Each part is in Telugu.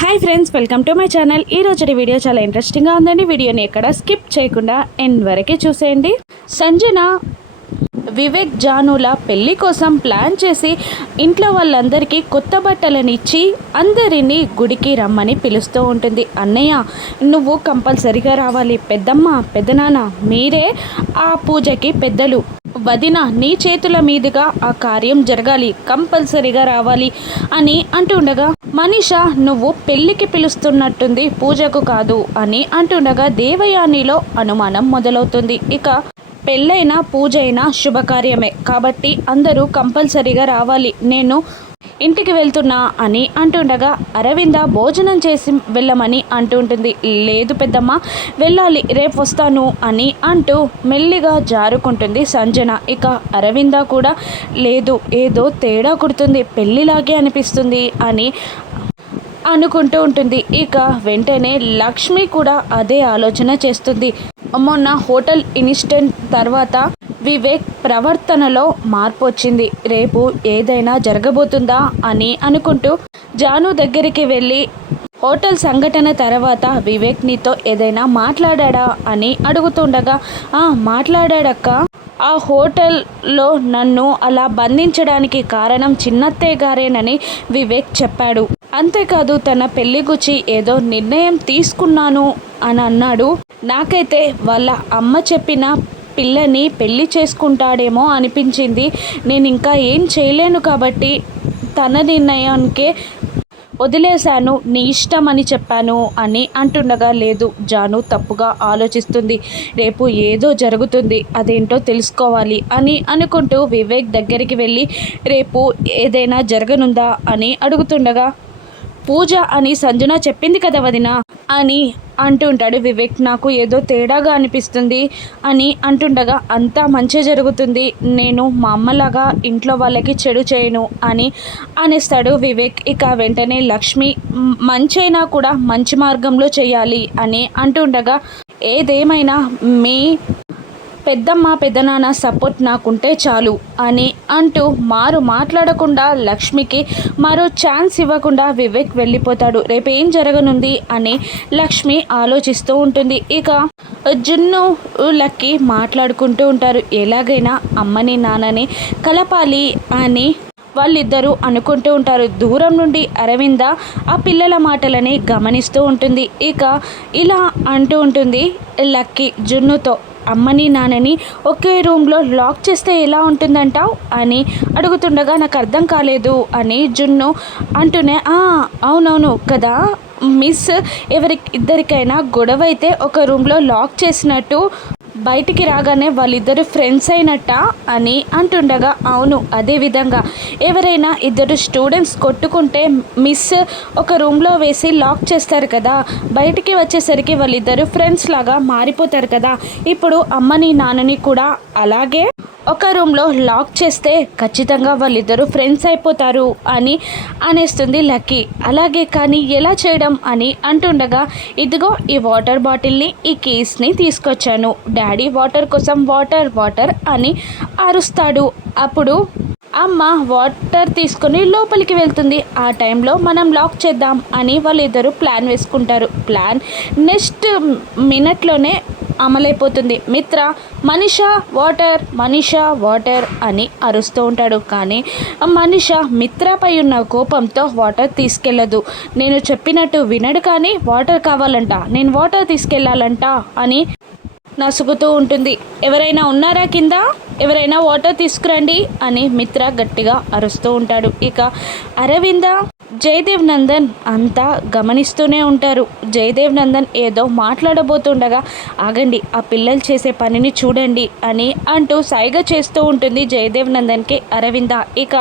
Hi friends welcome to my channel ఈ రోజు వీడియో చాలా ఇంట్రెస్టింగ్గా ఉందండి. వీడియోని ఎక్కడ స్కిప్ చేయకుండా ఎండ్ వరకే చూసేయండి. సంజన వివేక్ జానుల పెళ్ళి కోసం ప్లాన్ చేసి ఇంట్లో వాళ్ళందరికీ కొత్త బట్టలను ఇచ్చి అందరినీ గుడికి రమ్మని పిలుస్తూ ఉంటుంది. అన్నయ్య నువ్వు కంపల్సరిగా రావాలి. పెద్దమ్మ పెద్దనాన్న మీరే ఆ పూజకి పెద్దలు. వదిన నీ చేతుల మీదుగా ఆ కార్యం జరగాలి. కంపల్సరిగా రావాలి అని అంటుండగా మనీష నువ్వు పెళ్ళికి పిలుస్తున్నట్టుంది పూజకు కాదు అని అంటుండగా దేవయానిలో అనుమానం మొదలవుతుంది. ఇక పెళ్ళైన పూజ శుభకార్యమే. కాబట్టి అందరూ కంపల్సరీగా రావాలి. నేను ఇంటికి వెళ్తున్నా అని అంటుండగా అరవింద భోజనం చేసి వెళ్ళమని అంటుంటుంది. లేదు పెద్దమ్మ వెళ్ళాలి రేపు వస్తాను అని అంటూ మెల్లిగా జారుకుంటుంది సంజన. ఇక అరవింద కూడా లేదు ఏదో తేడా కుడుతుంది పెళ్ళిలాగే అనిపిస్తుంది అని అనుకుంటూ ఉంటుంది. ఇక వెంటనే లక్ష్మి కూడా అదే ఆలోచన చేస్తుంది. మొన్న హోటల్ ఇన్సిడెంట్ తర్వాత వివేక్ ప్రవర్తనలో మార్పు వచ్చింది రేపు ఏదైనా జరగబోతుందా అని అనుకుంటూ జాను దగ్గరికి వెళ్ళి హోటల్ సంఘటన తర్వాత వివేక్ నీతో ఏదైనా మాట్లాడా అని అడుగుతుండగా ఆ మాట్లాడాడక్క. ఆ హోటల్లో నన్ను అలా బంధించడానికి కారణం చిన్నత్తే గారేనని వివేక్ చెప్పాడు. అంతేకాదు తన పెళ్ళి గుచ్చి ఏదో నిర్ణయం తీసుకున్నాను అని అన్నాడు. నాకైతే వాళ్ళ అమ్మ చెప్పిన పిల్లని పెళ్ళి చేసుకుంటాడేమో అనిపించింది. నేను ఇంకా ఏం చేయలేను కాబట్టి తన నిర్ణయానికే వదిలేశాను. నీ ఇష్టం అని చెప్పాను అని అంటుండగా లేదు జాను తప్పుగా ఆలోచిస్తుంది. రేపు ఏదో జరుగుతుంది అదేంటో తెలుసుకోవాలి అని అనుకుంటూ వివేక్ దగ్గరికి వెళ్ళి రేపు ఏదైనా జరగనుందా అని అడుగుతుండగా పూజ అని సంజన చెప్పింది కదా వదిన? అని అంటుంటాడు వివేక్. నాకు ఏదో తేడాగా అనిపిస్తుంది అని అంటుండగా అంతా మంచి జరుగుతుంది. నేను మా అమ్మలాగా ఇంట్లో వాళ్ళకి చెడు చేయను అని అనేస్తాడు వివేక్. ఇక వెంటనే లక్ష్మి మంచైనా కూడా మంచి మార్గంలో చేయాలి అని అంటుండగా ఏదేమైనా మీ పెద్దమ్మ పెద్దనాన్న సపోర్ట్ నాకుంటే చాలు అని అంటూ మారు మాట్లాడకుండా లక్ష్మికి మరో ఛాన్స్ ఇవ్వకుండా వివేక్ వెళ్ళిపోతాడు. రేపు ఏం జరగనుంది అని లక్ష్మి ఆలోచిస్తూ ఉంటుంది. ఇక జున్ను లక్కి మాట్లాడుకుంటూ ఉంటారు. ఎలాగైనా అమ్మని నాన్నని కలపాలి అని వాళ్ళిద్దరూ అనుకుంటూ ఉంటారు. దూరం నుండి అరవింద ఆ పిల్లల మాటలని గమనిస్తూ ఉంటుంది. ఇక ఇలా అంటూ ఉంటుంది లక్కీ జున్నుతో. అమ్మని నాన్నని ఒకే రూమ్లో లాక్ చేస్తే ఎలా ఉంటుందంటావు అని అడుగుతుండగా నాకు అర్థం కాలేదు అని జున్ను అంటూనే అవునవును కదా మిస్ ఎవరి ఇద్దరికైనా గొడవ అయితే ఒక రూమ్లో లాక్ చేసినట్టు బయటికి రాగానే వాళ్ళిద్దరు ఫ్రెండ్స్ అయినట్ట అని అంటుండగా అవును అదే విధంగా. ఎవరైనా ఇద్దరు స్టూడెంట్స్ కొట్టుకుంటే మిస్ ఒక రూమ్లో వేసి లాక్ చేస్తారు కదా. బయటికి వచ్చేసరికి వాళ్ళిద్దరు ఫ్రెండ్స్ లాగా మారిపోతారు కదా. ఇప్పుడు అమ్మని నాన్నని కూడా అలాగే ఒక రూమ్లో లాక్ చేస్తే ఖచ్చితంగా వాళ్ళిద్దరూ ఫ్రెండ్స్ అయిపోతారు అని అనేస్తుంది లక్కీ. అలాగే కానీ ఎలా చేయడం? అని అంటుండగా ఇదిగో ఈ వాటర్ బాటిల్ని ఈ కేస్ని తీసుకొచ్చాను డాడీ. వాటర్ కోసం వాటర్ వాటర్ అని అరుస్తాడు. అప్పుడు అమ్మ వాటర్ తీసుకొని లోపలికి వెళ్తుంది. ఆ టైంలో మనం లాక్ చేద్దాం అని వాళ్ళిద్దరూ ప్లాన్ వేసుకుంటారు. ప్లాన్ నెక్స్ట్ మినిట్లోనే అమలైపోతుంది. మిత్ర మనిష వాటర్ మనిష వాటర్ అని అరుస్తూ ఉంటాడు. కానీ మనిష మిత్రపై ఉన్న కోపంతో వాటర్ తీసుకెళ్ళదు నేను చెప్పినట్టు వినడు కానీ వాటర్ కావాలంట. నేను వాటర్ తీసుకెళ్ళాలంట అని నసుగుతూ ఉంటుంది. ఎవరైనా ఉన్నారా కింద? ఎవరైనా వాటర్ తీసుకురండి అని మిత్ర గట్టిగా అరుస్తూ ఉంటాడు. ఇక అరవింద జయదేవ్ నందన్ అంతా గమనిస్తూనే ఉంటారు. జయదేవ్ నందన్ ఏదో మాట్లాడబోతుండగా ఆగండి ఆ పిల్లలు చేసే పనిని చూడండి అని అంటూ సైగ చేస్తూ ఉంటుంది జయదేవ్ నందన్కి అరవింద. ఇక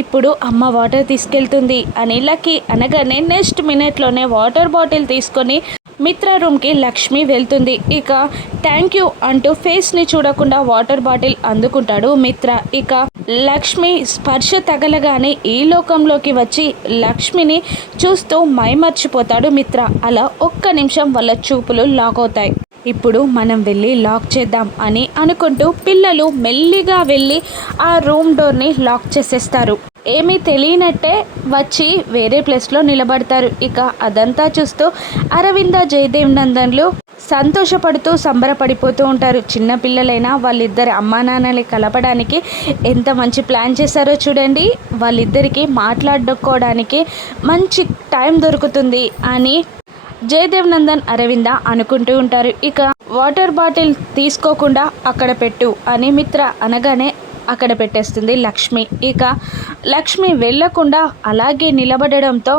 ఇప్పుడు అమ్మ వాటర్ తీసుకెళ్తుంది అని లక్కీ అనగానే నెక్స్ట్ మినిట్లోనే వాటర్ బాటిల్ తీసుకొని మిత్ర రూమ్కి లక్ష్మి వెళ్తుంది. ఇక థ్యాంక్ యూ అంటూ ఫేస్ని చూడకుండా వాటర్ బాటిల్ అందుకుంటాడు మిత్ర. ఇక లక్ష్మి స్పర్శ తగలగానే ఈ లోకంలోకి వచ్చి లక్ష్మిని చూస్తూ మైమర్చిపోతాడు మిత్ర. అలా ఒక్క నిమిషం వాళ్ళ చూపులు లాక్ అవుతాయి. ఇప్పుడు మనం వెళ్ళి లాక్ చేద్దాం అని అనుకుంటూ పిల్లలు మెల్లిగా వెళ్ళి ఆ రూమ్ డోర్ని లాక్ చేసేస్తారు. ఏమీ తెలియనట్టే వచ్చి వేరే ప్లేస్లో నిలబడతారు. ఇక అదంతా చూస్తూ అరవింద జయదేవ్ నందన్లు సంతోషపడుతూ సంబరపడిపోతూ ఉంటారు. చిన్నపిల్లలైనా వాళ్ళిద్దరి అమ్మా నాన్నని కలపడానికి ఎంత మంచి ప్లాన్ చేశారో చూడండి. వాళ్ళిద్దరికీ మాట్లాడుకోవడానికి మంచి టైం దొరుకుతుంది అని జయదేవ్ నందన్ అరవింద అనుకుంటూ ఉంటారు. ఇక వాటర్ బాటిల్ తీసుకోకుండా అక్కడ పెట్టు అని మిత్ర అనగానే అక్కడ పెట్టేస్తుంది లక్ష్మి. ఇక లక్ష్మి వెళ్ళకుండా అలాగే నిలబడడంతో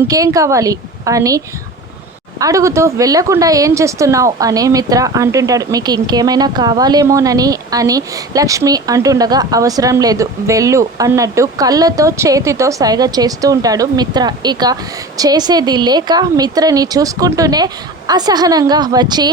ఇంకేం కావాలి అని అడుగుతూ వెళ్ళకుండా ఏం చేస్తున్నావు అనే మిత్ర అంటుంటాడు. మీకు ఇంకేమైనా కావాలేమోనని అని లక్ష్మి అంటుండగా అవసరం లేదు వెళ్ళు అన్నట్టు కళ్ళతో చేతితో సైగ చేస్తూ ఉంటాడు మిత్ర. ఇక చేసేది లేక మిత్రని చూసుకుంటూనే అసహనంగా వచ్చి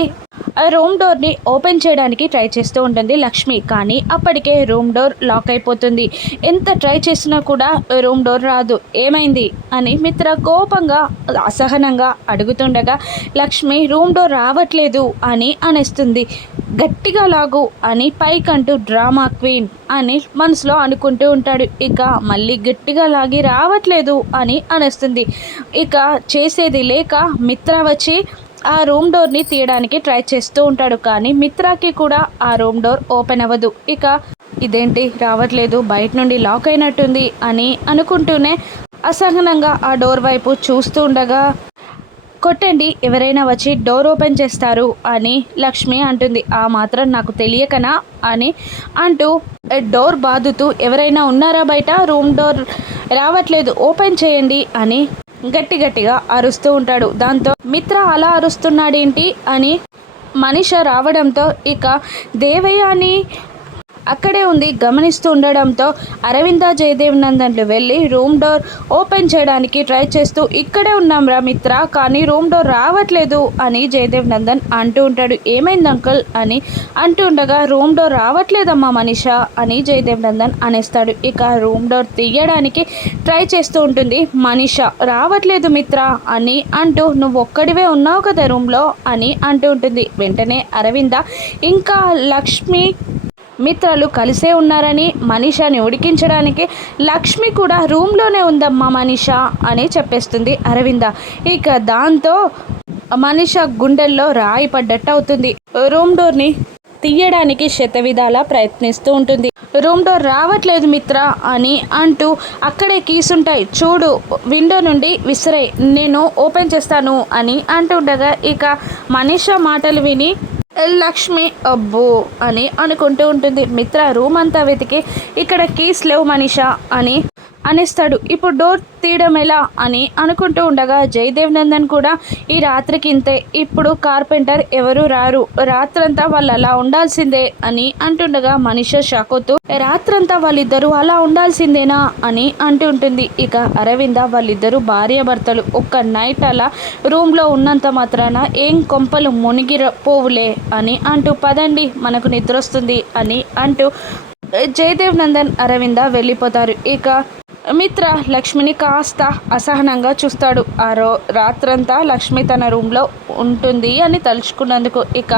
రూమ్ డోర్ని ఓపెన్ చేయడానికి ట్రై చేస్తూ ఉంటుంది లక్ష్మి. కానీ అప్పటికే రూమ్ డోర్ లాక్ అయిపోతుంది. ఎంత ట్రై చేసినా కూడా రూమ్ డోర్ రాదు. ఏమైంది? అని మిత్ర కోపంగా అసహనంగా అడుగుతుండగా లక్ష్మి రూమ్ డోర్ రావట్లేదు అని అనేస్తుంది. గట్టిగా లాగు అని పైకంటూ డ్రామా క్వీన్ అని మనసులో అనుకుంటూ ఉంటాడు. ఇక మళ్ళీ గట్టిగా లాగి రావట్లేదు అని అనేస్తుంది. ఇక చేసేది లేక మిత్ర వచ్చి ఆ రూమ్ డోర్ని తీయడానికి ట్రై చేస్తూ ఉంటాడు కానీ మిత్రాకి కూడా ఆ రూమ్ డోర్ ఓపెన్ అవ్వదు. ఇక ఇదేంటి? రావట్లేదు. బయట నుండి లాక్ అయినట్టుంది అని అనుకుంటూనే అసహనంగా ఆ డోర్ వైపు చూస్తూ ఉండగా కొట్టండి. ఎవరైనా వచ్చి డోర్ ఓపెన్ చేస్తారు అని లక్ష్మి అంటుంది. ఆ మాత్రం నాకు తెలియకనా? అని అంటూ డోర్ బాదుతూ ఎవరైనా ఉన్నారా బయట? రూమ్ డోర్ రావట్లేదు. ఓపెన్ చేయండి అని గట్టి గట్టిగా అరుస్తూ ఉంటాడు. దాంతో మిత్ర అలా అరుస్తున్నాడేంటి అని మనిష రావడంతో ఇక దేవయ్య అని అక్కడే ఉంది. గమనిస్తూ ఉండడంతో అరవింద జయదేవ్ నందన్లు వెళ్ళి రూమ్ డోర్ ఓపెన్ చేయడానికి ట్రై చేస్తూ ఇక్కడే ఉన్నాం రా మిత్ర కానీ రూమ్ డోర్ రావట్లేదు అని జయదేవ్ నందన్ అంటూ ఉంటాడు. ఏమైంది అంకుల్? అని అంటూ ఉండగా రూమ్ డోర్ రావట్లేదమ్మా మనిష అని జయదేవ్ నందన్ అనేస్తాడు. ఇక రూమ్ డోర్ తీయడానికి ట్రై చేస్తూ ఉంటుంది. మనిష రావట్లేదు మిత్ర అని అంటూ నువ్వు ఒక్కడివే ఉన్నావు కదా రూమ్లో అని అంటూ ఉంటుంది. వెంటనే అరవింద ఇంకా లక్ష్మి మిత్రలు కలిసే ఉన్నారని మనీషాని ఉడికించడానికి లక్ష్మి కూడా రూమ్లోనే ఉందమ్మా మనీషా అని చెప్పేస్తుంది అరవింద. ఇక దాంతో మనీష గుండెల్లో రాయి పడ్డట్టు అవుతుంది. రూమ్ డోర్ని తీయడానికి శతవిధాలా ప్రయత్నిస్తూ ఉంటుంది. రూమ్ డోర్ రావట్లేదు మిత్ర అని అంటూ అక్కడే కీస్ ఉంటాయి చూడు విండో నుండి విసిరే నేను ఓపెన్ చేస్తాను అని అంటుండగా ఇక మనీష మాటలు విని లక్ష్మి అబ్బో అని అనుకుంటూ ఉంటుంది. మిత్ర రూమ్ అంతా వెతికి ఇక్కడ కీస్ లేవు మనీషా అని అనేస్తాడు. ఇప్పుడు డోర్ తీయడం ఎలా అని అనుకుంటూ ఉండగా జయదేవ్ నందన్ కూడా ఈ రాత్రికి ఇంతే ఇప్పుడు కార్పెంటర్ ఎవరు రారు. రాత్రంతా వాళ్ళు అలా ఉండాల్సిందే అని అంటుండగా మనిష షాకోతూ రాత్రంతా వాళ్ళిద్దరూ అలా ఉండాల్సిందేనా అని అంటుంటుంది. ఇక అరవింద వాళ్ళిద్దరూ భార్యాభర్తలు ఒక్క నైట్ అలా రూమ్లో ఉన్నంత మాత్రాన ఏం కొంపలు మునిగి పోవులే అని అంటూ పదండి మనకు నిద్ర వస్తుంది అని అంటూ జయదేవ్ నందన్ అరవింద వెళ్ళిపోతారు. ఇక మిత్ర లక్ష్మిని కాస్త అసహనంగా చూస్తాడు. ఆ రో రాత్రంతా లక్ష్మి తన రూమ్లో ఉంటుంది అని తలుచుకున్నందుకు ఇక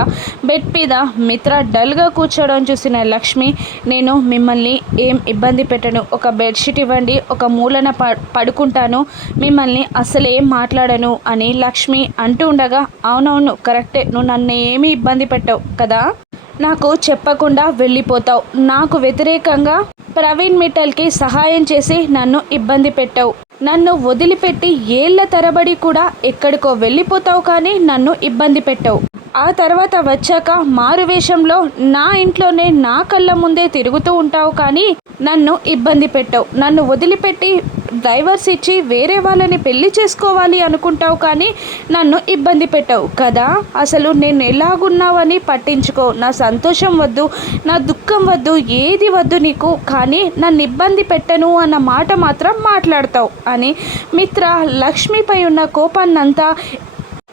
బెడ్ మీద మిత్ర డల్గా కూర్చోవడం చూసిన లక్ష్మి నేను మిమ్మల్ని ఏం ఇబ్బంది పెట్టను. ఒక బెడ్షీట్ ఇవ్వండి ఒక మూలన ప పడుకుంటాను. మిమ్మల్ని అసలు ఏం మాట్లాడను అని లక్ష్మి అంటూ ఉండగా అవునవును కరెక్టే నువ్వు నన్ను ఏమీ ఇబ్బంది పెట్టవు కదా? నాకు చెప్పకుండా వెళ్ళిపోతావు. నాకు వ్యతిరేకంగా ప్రవీణ్ మిట్టల్కి సహాయం చేసి నన్ను ఇబ్బంది పెట్టావు. నన్ను వదిలిపెట్టి ఏళ్ళ తరబడి కూడా ఎక్కడికో వెళ్ళిపోతావు కానీ నన్ను ఇబ్బంది పెట్టావు. ఆ తర్వాత వచ్చాక మారువేషంలో నా ఇంట్లోనే నా కళ్ళ ముందే తిరుగుతూ ఉంటావు కానీ నన్ను ఇబ్బంది పెట్టావు. నన్ను వదిలిపెట్టి డ్రైవర్స్ ఇచ్చి వేరే వాళ్ళని పెళ్ళి చేసుకోవాలి అనుకుంటావు కానీ నన్ను ఇబ్బంది పెట్టవు కదా? అసలు నేను ఎలాగున్నావని పట్టించుకో. నా సంతోషం వద్దు నా దుఃఖం వద్దు ఏది వద్దు నీకు కానీ నన్ను ఇబ్బంది పెట్టను అన్న మాట మాత్రం మాట్లాడతావు అని మిత్ర లక్ష్మిపై ఉన్న కోపాన్నంతా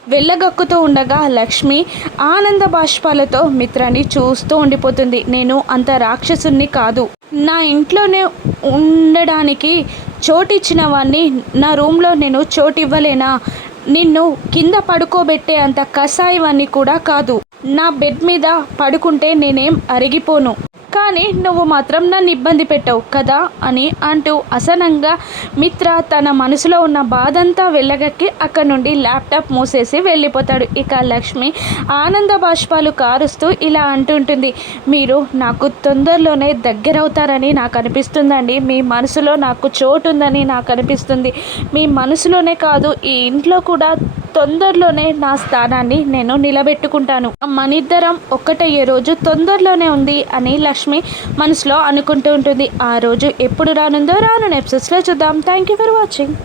వెళ్ళగక్కుతూ ఉండగా లక్ష్మి ఆనంద బాష్పాలతో మిత్రాన్ని చూస్తూ ఉండిపోతుంది. నేను అంత రాక్షసుని కాదు. నా ఇంట్లోనే ఉండడానికి చోటిచ్చిన వాడిని నా రూమ్లో నేను చోటు ఇవ్వలేనా నిన్ను కింద పడుకోబెట్టే అంత కషాయవాన్ని కూడా కాదు. నా బెడ్ మీద పడుకుంటే నేనేం అరిగిపోను? కానీ నువ్వు మాత్రం నన్ను ఇబ్బంది పెట్టవు కదా అని అంటూ అసనంగా మిత్ర తన మనసులో ఉన్న బాధంతా వెళ్ళగక్కి అక్కడ నుండి ల్యాప్టాప్ మూసేసి వెళ్ళిపోతాడు. ఇక లక్ష్మి ఆనంద బాష్పాలు కారుస్తూ ఇలా అంటుంటుంది మీరు నాకు తొందరలోనే దగ్గరవుతారని నాకు అనిపిస్తుందండి. మీ మనసులో నాకు చోటు ఉందని నాకు అనిపిస్తుంది. మీ మనసులోనే కాదు ఈ ఇంట్లో కూడా తొందరలోనే నా స్థానాన్ని నేను నిలబెట్టుకుంటాను. మనిద్దరం ఒక్కటయ్యే రోజు తొందరలోనే ఉంది అని లక్ష్మి మనసులో అనుకుంటూ ఉంటుంది. ఆ రోజు ఎప్పుడు రానుందో రాను ఎపిసోడ్స్లో చూద్దాం. Thank you for watching